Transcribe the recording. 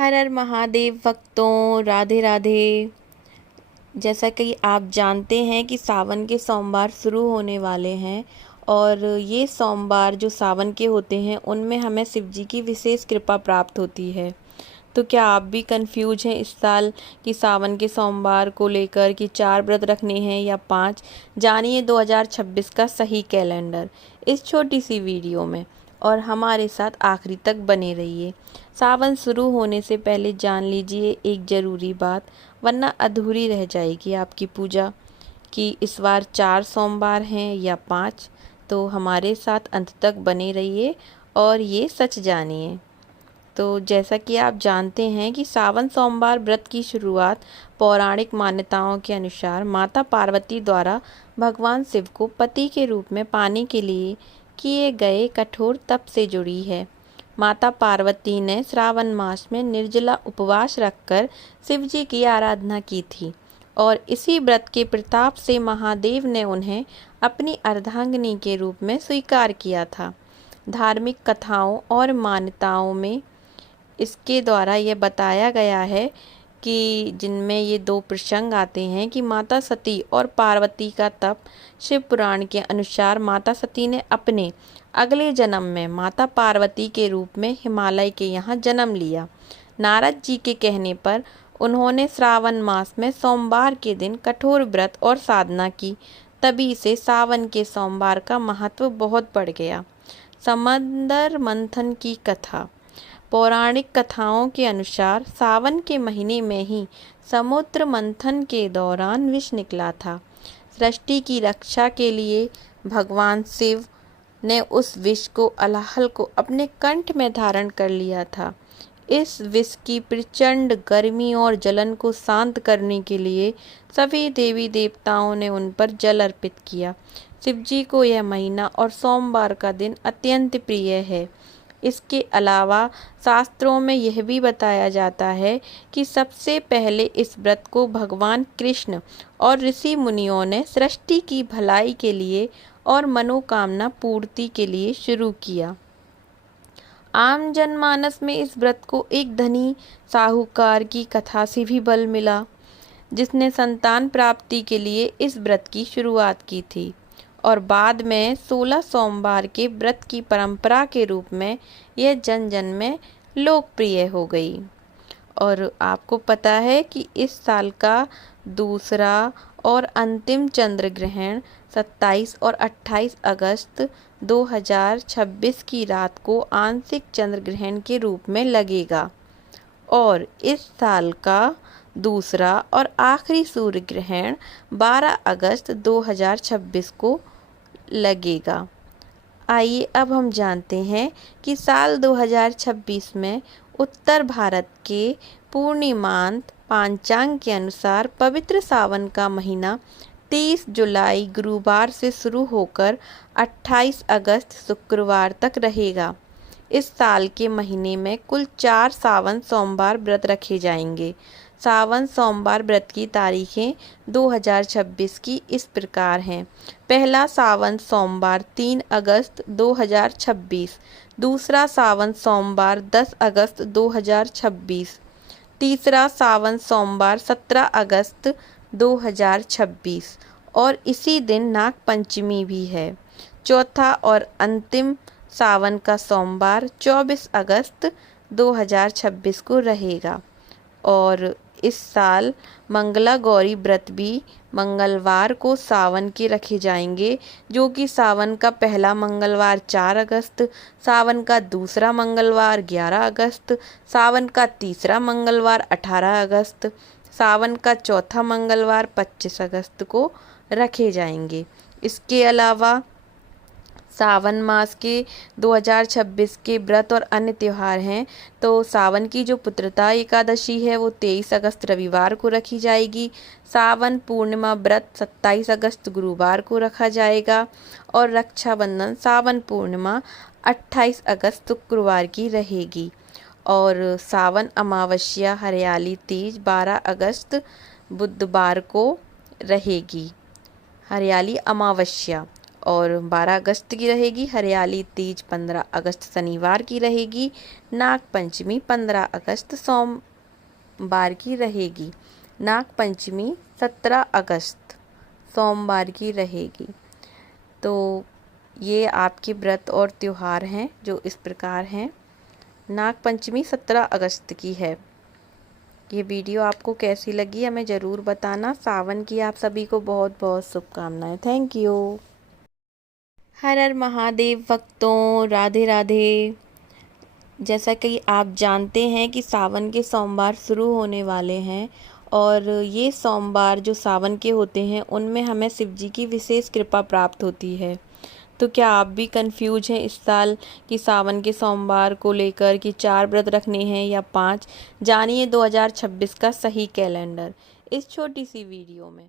हर हर महादेव भक्तों, राधे राधे। जैसा कि आप जानते हैं कि सावन के सोमवार शुरू होने वाले हैं और ये सोमवार जो सावन के होते हैं उनमें हमें शिव जी की विशेष कृपा प्राप्त होती है। तो क्या आप भी कंफ्यूज हैं इस साल कि सावन के सोमवार को लेकर कि 4 व्रत रखने हैं या 5? जानिए 2026 का सही कैलेंडर इस छोटी सी वीडियो में और हमारे साथ आखिरी तक बने रहिए। सावन शुरू होने से पहले जान लीजिए एक ज़रूरी बात, वरना अधूरी रह जाएगी आपकी पूजा कि इस बार 4 सोमवार हैं या 5। तो हमारे साथ अंत तक बने रहिए और ये सच जानिए। तो जैसा कि आप जानते हैं कि सावन सोमवार व्रत की शुरुआत पौराणिक मान्यताओं के अनुसार माता पार्वती द्वारा भगवान शिव को पति के रूप में पाने के लिए किए गए कठोर तप से जुड़ी है। माता पार्वती ने श्रावण मास में निर्जला उपवास रखकर शिव जी की आराधना की थी और इसी व्रत के प्रताप से महादेव ने उन्हें अपनी अर्धांगिनी के रूप में स्वीकार किया था। धार्मिक कथाओं और मान्यताओं में इसके द्वारा यह बताया गया है कि जिनमें ये 2 प्रसंग आते हैं कि माता सती और पार्वती का तप। शिव पुराण के अनुसार माता सती ने अपने अगले जन्म में माता पार्वती के रूप में हिमालय के यहाँ जन्म लिया। नारद जी के कहने पर उन्होंने श्रावण मास में सोमवार के दिन कठोर व्रत और साधना की। तभी से सावन के सोमवार का महत्व बहुत बढ़ गया। समंदर मंथन की कथा। पौराणिक कथाओं के अनुसार सावन के महीने में ही समुद्र मंथन के दौरान विष निकला था। सृष्टि की रक्षा के लिए भगवान शिव ने उस विष को अलाहल को अपने कंठ में धारण कर लिया था। इस विष की प्रचंड गर्मी और जलन को शांत करने के लिए सभी देवी देवताओं ने उन पर जल अर्पित किया। शिव जी को यह महीना और सोमवार का दिन अत्यंत प्रिय है। इसके अलावा शास्त्रों में यह भी बताया जाता है कि सबसे पहले इस व्रत को भगवान कृष्ण और ऋषि मुनियों ने सृष्टि की भलाई के लिए और मनोकामना पूर्ति के लिए शुरू किया। आम जनमानस में इस व्रत को एक धनी साहूकार की कथा से भी बल मिला, जिसने संतान प्राप्ति के लिए इस व्रत की शुरुआत की थी और बाद में 16 सोमवार के व्रत की परंपरा के रूप में यह जन जन में लोकप्रिय हो गई। और आपको पता है कि इस साल का दूसरा और अंतिम चंद्र ग्रहण 27 और 28 अगस्त 2026 की रात को आंशिक चंद्र ग्रहण के रूप में लगेगा और इस साल का दूसरा और आखिरी सूर्य ग्रहण 12 अगस्त 2026 को लगेगा। आइए अब हम जानते हैं कि साल 2026 में उत्तर भारत के पूर्णिमांत पांचांग के अनुसार पवित्र सावन का महीना 30 जुलाई गुरुवार से शुरू होकर 28 अगस्त शुक्रवार तक रहेगा। इस साल के महीने में कुल 4 सावन सोमवार व्रत रखे जाएंगे। सावन सोमवार व्रत की तारीखें 2026 की इस प्रकार हैं। पहला सावन सोमवार 3 अगस्त 2026, दूसरा सावन सोमवार 10 अगस्त 2026, तीसरा सावन सोमवार 17 अगस्त 2026 और इसी दिन नाग पंचमी भी है। चौथा और अंतिम सावन का सोमवार 24 अगस्त 2026 को रहेगा। और इस साल मंगला गौरी व्रत भी मंगलवार को सावन के रखे जाएंगे, जो कि सावन का पहला मंगलवार 4 अगस्त, सावन का दूसरा मंगलवार 11 अगस्त, सावन का तीसरा मंगलवार 18 अगस्त, सावन का चौथा मंगलवार 25 अगस्त को रखे जाएंगे। इसके अलावा सावन मास के 2026 के व्रत और अन्य त्यौहार हैं। तो सावन की जो पुत्रता एकादशी है वो 23 अगस्त रविवार को रखी जाएगी। सावन पूर्णिमा व्रत 27 अगस्त गुरुवार को रखा जाएगा और रक्षाबंधन सावन पूर्णिमा 28 अगस्त शुक्रवार की रहेगी। और सावन अमावस्या हरियाली तीज 12 अगस्त बुधवार को रहेगी, हरियाली अमावस्या। और 12 अगस्त की रहेगी। हरियाली तीज 15 अगस्त शनिवार की रहेगी। नाग पंचमी 15 अगस्त सोमवार की रहेगी। नाग पंचमी 17 अगस्त सोमवार की रहेगी। तो ये आपके व्रत और त्योहार हैं जो इस प्रकार हैं। नाग पंचमी 17 अगस्त की है। ये वीडियो आपको कैसी लगी हमें ज़रूर बताना। सावन की आप सभी को बहुत बहुत शुभकामनाएं। Thank you. हर हर महादेव भक्तों, राधे राधे। जैसा कि आप जानते हैं कि सावन के सोमवार शुरू होने वाले हैं और ये सोमवार जो सावन के होते हैं उनमें हमें शिव जी की विशेष कृपा प्राप्त होती है। तो क्या आप भी कंफ्यूज हैं इस साल कि सावन के सोमवार को लेकर कि 4 व्रत रखने हैं या 5? जानिए 2026 का सही कैलेंडर इस छोटी सी वीडियो में।